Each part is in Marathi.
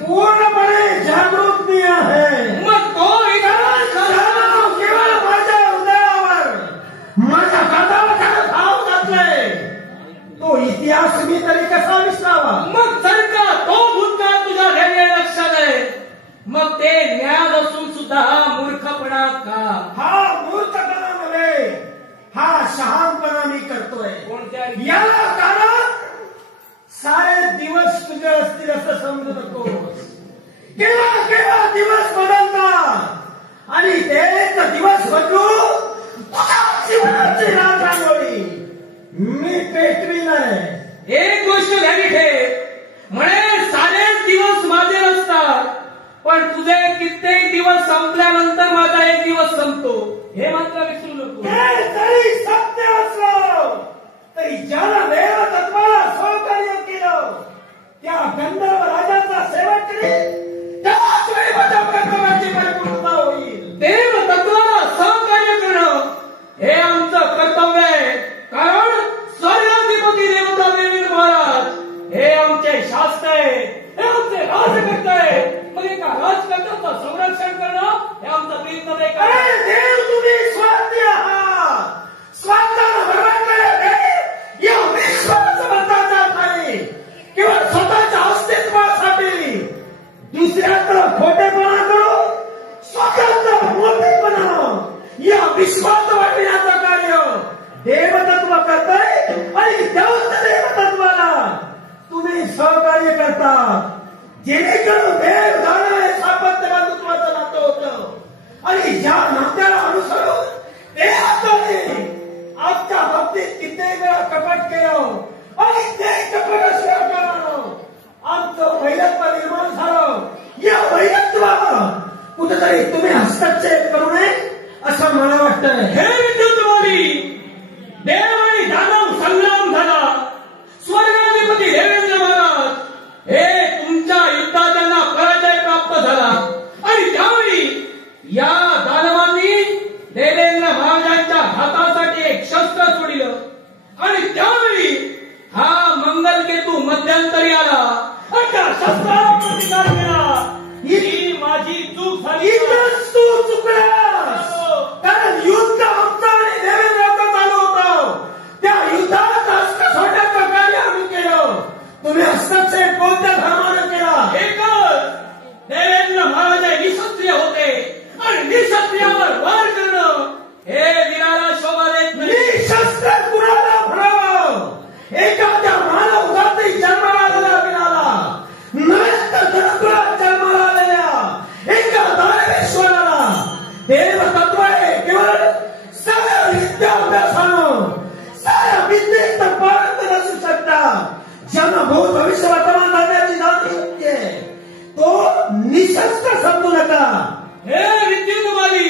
पूर्णपणे जागृत मी आहे. मग तो केवळ माझ्या हृदयावर माझ्या हातावर भाव घातलाय. तो इतिहास मी तरी कसा विसरावा. मग जर का तो भूतकाळ तुझ्या ध्येय लक्षात आहे, मग ते ज्ञान असून सुद्धा हा मूर्खपणा का? हा मूर्खपणा नव्हे, हा शहाणपणा मी करतोय. याला कारण सारे दिवस तुझे असतील असं समजू नकोस. केव्हा केव्हा दिवस बदलतात आणि तेच दिवस बदलू तुझ्या जीवनाची रांगोळी मी पेटवी नाही. एक गोष्ट ध्यानी ठेव, म्हणे सारेच दिवस माझे नसतात, पण तुझे कित्येक दिवस संपल्यानंतर माझा एक दिवस संपतो, हे मात्र विसरू नको. जरी सत्य असलं तरी ज्याला देव तत्वाला सहकार्य केलं त्या गंधर्व राजाचा सेवक करील, त्याच वेळी माझ्या प्रकरणाची परिपूर्णता होईल. देव तत्वाला सहकार्य करणं हे आमचं कर्तव्य आहे, कारण स्वर्गाधिपती देवता देवेंद्र महाराज हे आमचे शास्त्र आहे, हे आमचे राजकर्ता आहे. मग एका राजकर्त्याचं संरक्षण करणं हे आमचं प्रीतम आहे. देव तुम्ही स्वार्थी आहात, स्वार्थाला भरवटलेले या विश्वाचं बंधाचा नाही, केवळ स्वतःच्या अस्तित्वासाठी दुसऱ्याचं खोटेपणा करून स्वतःचा मोठेपणा या विश्वास वाटण्याचं कार्य देवतत्व करताय आणि त्याच देवतत्वाला तुम्ही सहकार्य करता, जेणेकरून देव जाणं हे सापत्य बंधुत्वाचं नातं होतं आणि ज्या नात्याला अनुसरून देवाने आजच्या बाबतीत कित्येक वेळा कपट केलं आणि ते कपट स्वीकारलं, आमचं वैरत्व निर्माण झालं. या वैरत्वावर कुठेतरी तुम्ही हस्तक्षेप करू नये असं मला वाटतं. हे विद्युतवादी देव आणि दानव संग्राम झाला, स्वर्गाधिपती देवेंद्र महाराज हे तुमच्या युद्धात त्यांना पराजय प्राप्त झाला आणि त्यावेळी या दानवांनी देवेंद्र महाराजांच्या हातासाठी एक शस्त्र सोडलं आणि त्यावेळी हा मंगलकेतू मध्यंतरी आला आणि त्या शस्त्राला प्रतिकार केला. ही माझी चूक झाली. तू चुकलास, कारण युद्ध आमचं आणि देवेंद्राचं चालू होतं. त्या युद्धात अस्त्र सोडण्याचं कार्य आम्ही केलं. तुम्ही हस्तक्षेप कोणत्या धर्माने केला? एकच, देवेंद्र महाराज निशस्त्रीय होते आणि निशस्त्रियावर वार करणं हे वीराला शोभा देत नाही. निशस्त्र कुणाला भरावं? एखाद्या मानव जाती जन्माला आलेल्या वीराला, नव्हे जगभरात जन्माला आलेल्या एका दानवेश्वराला. देवतत्व आहे केवळ साऱ्या विद्याभ्यासानं, साऱ्या विद्येत पारंगत असू शकतात. ज्यांना भूत भविष्य वर्तमान करण्याची जाणीव होते तो निशस्त्र समजू नका. हे विद्युतवादी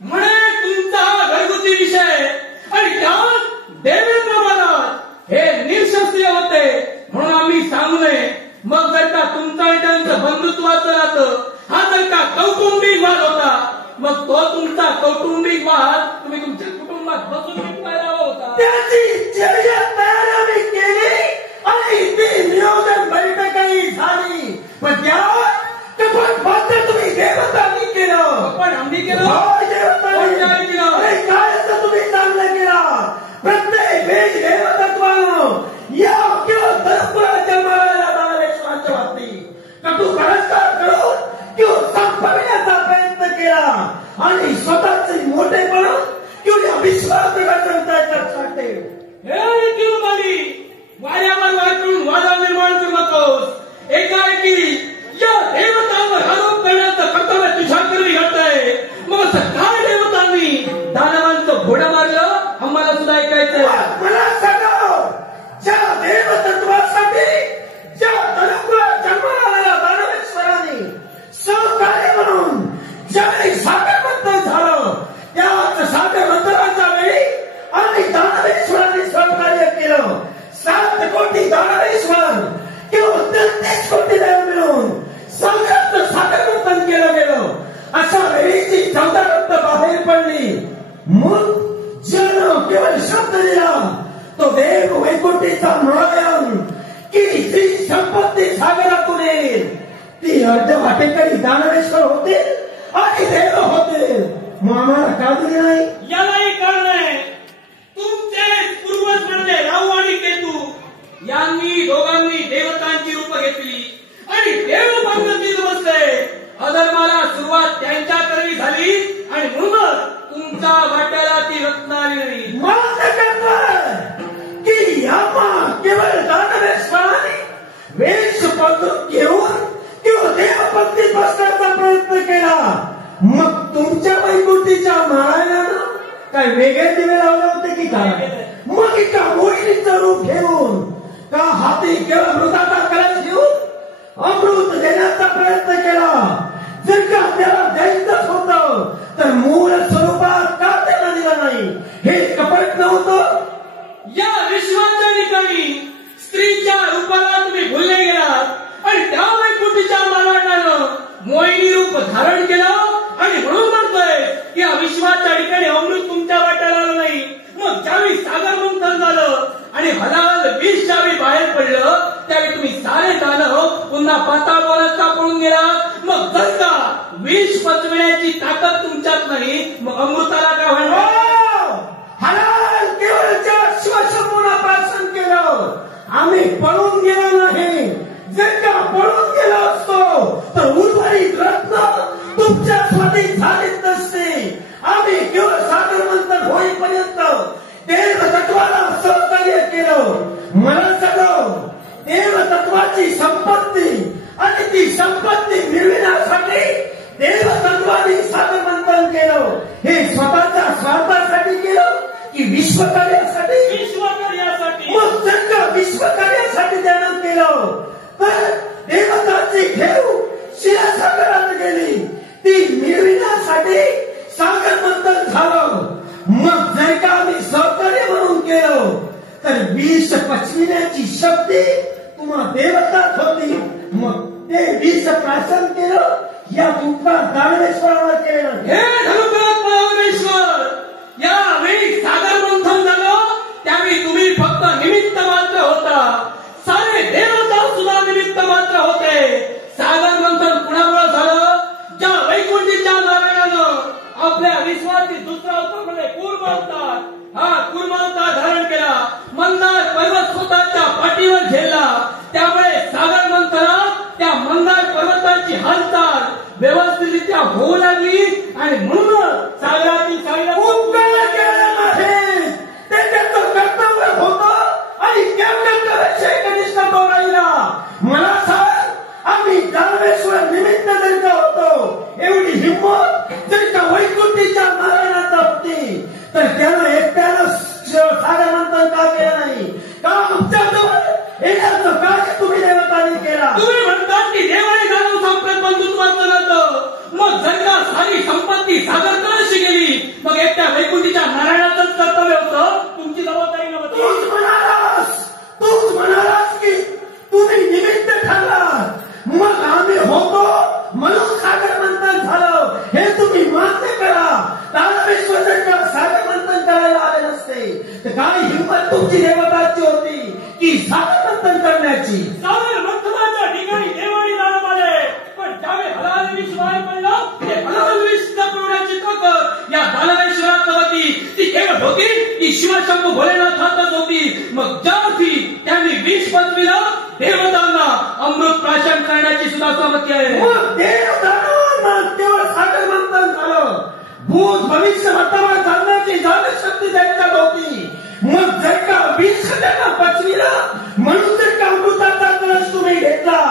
म्हणे तुमचा हा घरगुती विषय आणि त्यात देवेंद्र महाराज हे निशस्त्रीय होते म्हणून आम्ही सांगू नये. मग जर का तुमचा आणि त्यांचं बंधुत्वाचं नातं हा जर का कौटुंबिक वाद होता, मग तो तुमचा कौटुंबिक वाद तुम्ही तुमच्या कुटुंबात बसून मिटवायला हवा होता. त्याची तयारी आम्ही केली आणि ती नियोजन बैठकही झाली, पण त्यावर मात्र तुम्ही देवतांनी केलं. पण आम्ही केलं काय असं तुम्ही चांगलं केलं. प्रत्येक वेळ देवतत्वानं या किंवा परंपरा जन्माला दानवेश्वराच्या बाबतीत कटू बलात्कार करून किंवा संपविण्याचा प्रयत्न केला आणि स्वतःचे मोठेपणा किंवा विश्वास करतात. हे किंवा वाऱ्यावर वाटून वादा निर्माण करू नकोस. एकाएकी या देवतावर आरोप करण्याचं कर्तव्य तुझ्याकडे घडत आहे. मग कोटी दानवेश्वर किंवा 33 कोटी देव मिळून सगळ्यात सागर मंथन केलं गेलं. अशा वेळीची 14 रत्न बाहेर पडली. मग जन केवळ शब्द दिला तो देव वैकुंठीचा मळायन की जी संपत्ती सागरातून येईल ती अर्ध वाटेकरी दानवेश्वर होतील आणि देव होतील. मग आम्हाला का दिली नाही? यालाही कारण आहे. तुमचे पूर्वज म्हणजे राहू आणि केतू यांनी दोघांनी देवतांची रूप घेतली आणि देव पद्धतीत बसले. अधर्माला सुरुवात त्यांच्या करवी झाली आणि म्हणून तुमच्या वाट्याला ती रत्न आली नाही. की यामा केवळ दानवेश्वराने वेश पद्धत घेऊन किंवा देवभक्तीत बसण्याचा प्रयत्न केला. मग तुमच्या वैकुंठीच्या महाराजांना काय वेगळे दिवे लावले होते की काय? मग एका मोहिनीचं रूप घेऊन का हाती केवळ मृताचा कलश घेऊन अमृत देण्याचा प्रयत्न केला. जर का त्याला द्यायचंच होतं तर मूळ स्वरूपात का त्याला दिलं नाही? हे कपट नव्हतं. या विश्वाच्या ठिकाणी स्त्रीच्या रूपाला तुम्ही भुलले गेलात आणि त्या वैकुंठीच्या महाराजानं मोहिनी रूप धारण केलं आणि म्हणून म्हणतोय की या विश्वाच्या ठिकाणी अमृत तुमच्या वाट्याला आलं नाही. मग ज्यावेळी सागर मंथन झालं आणि हलाल विष ज्यावेळी बाहेर पडलं त्यावेळी तुम्ही सारे दानव पुन्हा पाताळ बोलत का पळून गेलात? मग जर का विष पचविण्याची ताकद तुमच्यात नाही मग अमृताला काय म्हणणार? हलाल केवळ शिवशंभूला प्रार्थना केलं. आम्ही पळून गेलो नाही. जर का पळून गेलो असतो तर उर्वरित रत्न तुमच्या स्वाधीन झालीच नसते. आम्ही केवळ सागर मंथन होईपर्यंत देवतत्वाला सहकार्य केलं. मला सगळं देवतत्वाची संपत्ती आणि ती संपत्ती मिळविण्यासाठी देवतत्वाने सागर मंथन केलं. हे स्वतःच्या स्वार्थासाठी केलं की विश्वकार्यासाठी? विश्वकार्यासाठी. मग जर का विश्वकार्यासाठी त्यानं केलं तर देवताची ठेव शिलासागरात गेली. ती मिळविण्यासाठी सागर मंथन झालं. मग जर का आम्ही सहकार्य म्हणून केलं तर विष पचविण्याची शक्ती तुम्हा देवतात होती. मग ते विष प्राशन केलं या तुमचा दानवेश्वराला केलं. हे धनुकात परमेश्वर यावेळी सागर मंथन झालं त्यावेळी तुम्ही फक्त निमित्त मात्र होता. सारे देवता सुद्धा निमित्त मात्र होते. सागर मंथन कुणामुळे झालं? ज्या वैकुंठीच्या नारायणानं आपल्या विश्वाची दुसरा अवतार म्हणजे कूर्म अवतार, हा कूर्म अवतार धारण केला. मंदार पर्वत स्वतःच्या पाठीवर झेलला. त्यामुळे सागर मंथनात त्या मंदार पर्वताची हालचाल व्यवस्थितरित्या होऊ लागली आणि म्हणून सागरातील सागरा त्याच्याचं कर्तव्य होतं आणि त्या कर्तव्याचे कनिष्ठ तो राहिला. मला सांग आम्ही दानवेश्वर निमित्त जर का होतो एवढी हिंमत जर का वैकुंठीच्या नारायणाचा होती तर त्यानं एकट्यानं सागर मंथन का केलं नाही? का आमच्याजवळ येण्याचं कार्य तुम्ही देवतांनी केला? तुम्ही म्हणतात की देवाने दानव संप्रत बंधुत्वाचं नातं. मग जर का सारी संपत्ती सागर कशी गेली मग एकट्या वैकुंठीच्या नारायणाचंच कर्तव्य होतं, तुमची जबाबदारी नव्हती. तूच म्हणालास की तुम्ही निमित्त ठरलात. मग आम्ही होतो म्हणून सागर मंथन झालं हे तुम्ही मान्य करा. दानवेश्वर जर का सागर मंथन करायला आले नसते तर काय हिंमत तुमची देवताची होती की सागर मंथन करण्याची? सागर मंथनाच्या ठिकाणी देवानी दानव आले पण ज्यावेळी हलाल विष बाहेर पडलं ते हलाल विष पुरवण्याची ताकद या दानवेश्वरात होती. ती केवळ होती ती शिवशंभू भोलेनाथातच होती. मग ज्यावरती त्यांनी विष पचविलं देवतांना अमृत प्राशन करण्याची सुद्धा संमती आहे. देवतांना केवळ सागर मंथन झालं. भूत भविष्य वर्तमान सांगण्याची जाणीव शक्ती त्यांच्यात होती. मग जर का विष त्यांना पचविलं म्हणून जर का अमृताचा कलश तुम्ही घेतला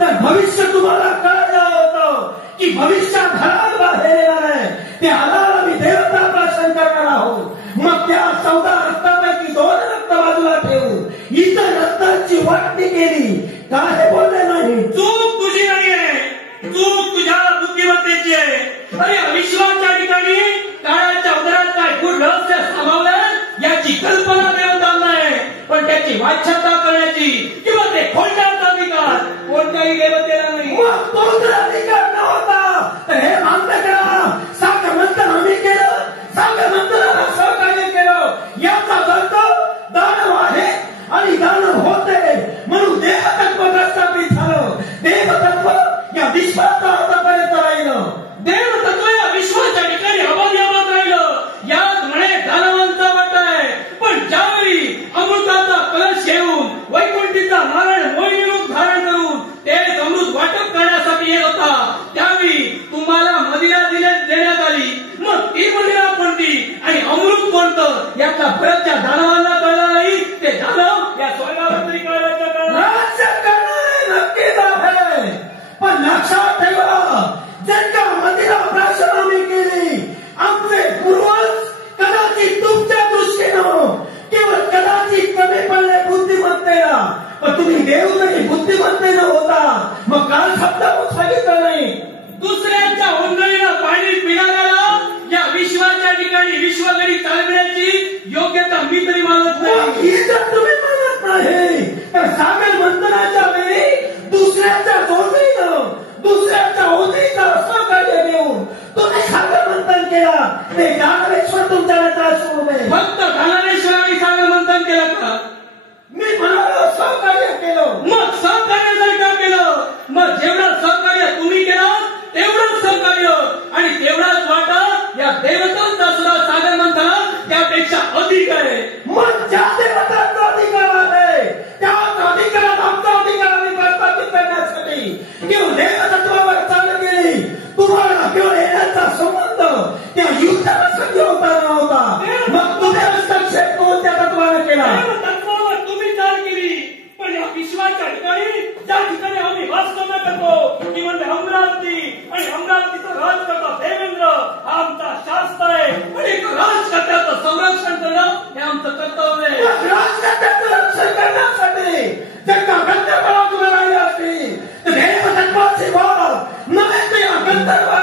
तर भविष्य तुम्हाला कळलं होतं की भविष्यात हलाल बाहेर येणार आहे. ते हलाल आम्ही देवता प्राशन करणार आहोत. मग त्या 14 रक्तापैकी 2 रक्त बाजूला ठेवून इतर रक्तांची वाटणी केली. काय बोलले नाही? चूक तुझी नाही आहे, चूक तुझ्या बुद्धिमत्तेची आहे. अरे विश्वाच्या ठिकाणी काळाच्या उदरात काय गुढ रहस्य सामावलंय याची कल्पना देवतांना आहे पण त्याची त्याची वाच्यता करण्याची किंवा ते खोडण्याचा अधिकार कोणत्याही देवतेला नाही. मग तो जर अधिकार नव्हता तर हे मान्य करा, साखरमंथन आम्ही केलं, साखरमंथनाला सहकार्य केलं, याचा अर्थ दानव आहे आणि दानव होते म्हणून देवतत्व प्रस्थापित झालं. देवतत्व या विश्वाचा आतापर्यंत राहिलं. देवतत्व या विश्वाच्या ठिकाणी अबाधियाबाद राहिलं. यात म्हणे दानवांचा वाटा आहे. पण ज्यावेळी अमृताचा कलश घेऊन वैकुंठीचा नारायण मोहिनी रूप धारण करून तेच अमृत वाटप करण्यासाठी येत होता, त्यावेळी तुम्हाला मदिरा देण्यात आली. मग ती मदिरा कोणती आणि अमृत कोणतं याचा फरक त्या दानवांना कळला नाही. ते दानव या स्वर्गावर तरी कळायचं कळलं. राज्य करणारे नक्कीच आहे, पण लक्षात ठेवा, ज्यांच्या मंदिरा प्रार्थना आम्ही केली, आमचे पूर्वज कदाचित तुमच्या दृष्टीनं केवळ कदाचित कमी पडले बुद्धिमत्तेला, पण तुम्ही देव तरी बुद्धिमत्तेनं होता. मग काल शब्दावर सांगितलं नाही. दुसऱ्यांच्या ओंजळीला पाणी पिणाऱ्याला या विश्वाच्या ठिकाणी विश्वगरी चालविण्याची योग्यता मी तरी मानत नाही. ही जर तुम्ही मानत नाही तर सागर मंथनाच्या वेळी दुसऱ्याच्या जोडीनं, दुसऱ्याच्या ओझीचं सहकार्य देऊन तुम्ही सागर मंथन केला. ते ज्ञानेश्वर तुमच्याला त्रास होऊ नये. फक्त ज्ञानेश्वरांनी सागर मंथन केलं का? मी म्हणालो सहकार्य केलं. मग सहकार्य जर का केलं, मग जेवढं सहकार्य तुम्ही केलं तेवढंच सहकार्य आणि तेवढाच वाटा या देवतांचा सुद्धा सागर मंथनात त्यापेक्षा अधिक आहे. मग ज्या देवतांचा अधिकार आहे त्याच अधिकारात आमचा अधिकार आम्ही प्रस्थापित करण्यासाठी किंवा देवतत्वावर चालू केली. तुम्हाला केवळ येण्याचा संबंध त्या युद्धाला संधी होता नव्हता. मग तुम्ही हस्तक्षेप कोणत्या तत्वाने केला? तत्वावर तुम्ही चाल केली. पण या विश्वाच्या ठिकाणी ज्या ठिकाणी आम्ही वास्तव्य करतो ती म्हणजे अमरावती, आणि अमरावतीचा राज करता देवेंद्र हा आमचा शास्त्र आहे. आणि राजकर्त्याचं संरक्षण करणं हे आमचं कर्तव्य आहे. राजकर्त्याचं रक्षण करण्यासाठी जर का गंधर्वाला तुम्ही राहिले असतील तर देवतत्वाची वाढ नव्हे ते या गंधर्व